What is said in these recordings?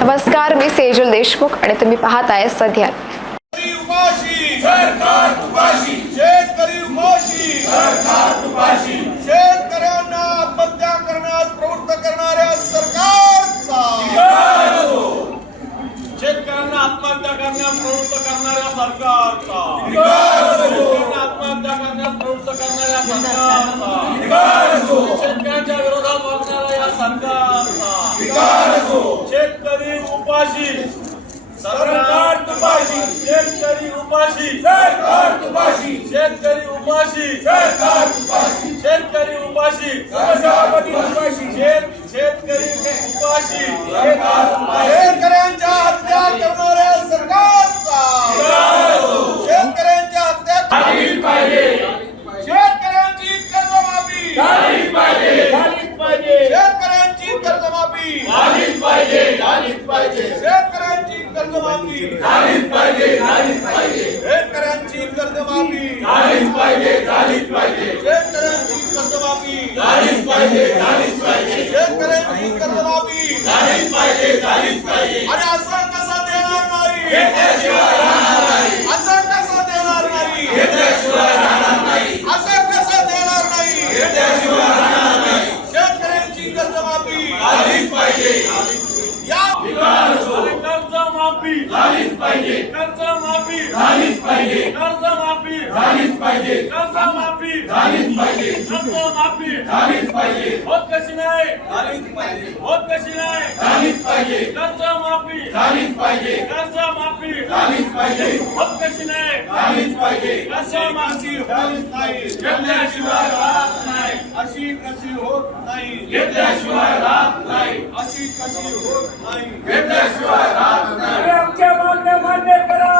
नमस्कार मी सेजल देशमुख आणि तुम्ही पाहत आहे सध्या. शेतकऱ्यांना आत्महत्या करण्यास प्रवृत्त करणाऱ्या सरकारचा. शेतकऱ्यांना आत्महत्या करण्यास प्रवृत्त करणाऱ्या सरकारचा शेतकऱ्यांना आत्महत्या करण्यास प्रवृत्त करणाऱ्या सरकारचा. उपाशी सरकार तुपाशी. शेतकरी उपाशी. सरकार कर्जमाफी. झालीच पाहिजे झालीच पाहिजे. शेतकऱ्यांची कर्जमाफी. झालीच पाहिजे झालीच पाहिजे. शेतकऱ्यांची कर्जमाफी. झालीच पाहिजे झालीच पाहिजे. शेतकऱ्यांची कर्जमाफी. झालीच पाहिजे झालीच पाहिजे आणि असं कसं देणार नाही घेतल्याशिवाय राहणार नाही असं कसं देणार नाही घेतल्याशिवाय राहणार नाही असं कसं देणार नाही घेतल्याशिवाय राहणार नाही शेतकऱ्यांची कर्जमाफी झालीच पाहिजे या कर्ज माफी झालीच पाहिजे कर्ज माफी झालीच पाहिजे कर्ज माफी झालीच पाहिजे कर्ज माफी झालीच पाहिजे कर्ज माफी झालीच पाहिजे होत कशी नाही झालीच पाहिजे होत कशी नाही झालीच पाहिजे कर्ज माफी झालीच पाहिजे कर्ज माफी झालीच पाहिजे होत कशी नाही झालीच पाहिजे कर्ज माफी झालीच नाही अशी कशी होत नाही. घेतल्याशिवाय राहत नाही. अशी कशी होत नाही. घेतल्याशिवाय राहत नाही. अरे आमच्या मागण्या मान्य करा.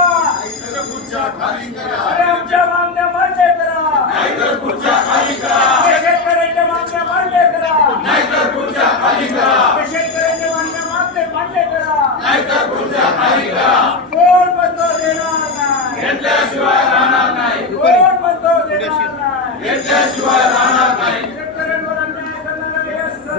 खुर्च्या खाली करा. अरे आमच्या मागण्या मान्य करा. नाहीतर खुर्च्या खाली करा. शेतकऱ्यांच्या मागण्या मान्य करा. नाहीतर खुर्च्या खाली करा. शेतकऱ्यांच्या मागण्या मान्य मान्य करा. नाहीतर खुर्च्या खाली करा. कोण बंद देणार नाही. घेतल्याशिवाय राहणार नाही. कोण बंद देणार नाही. घेतल्याशिवाय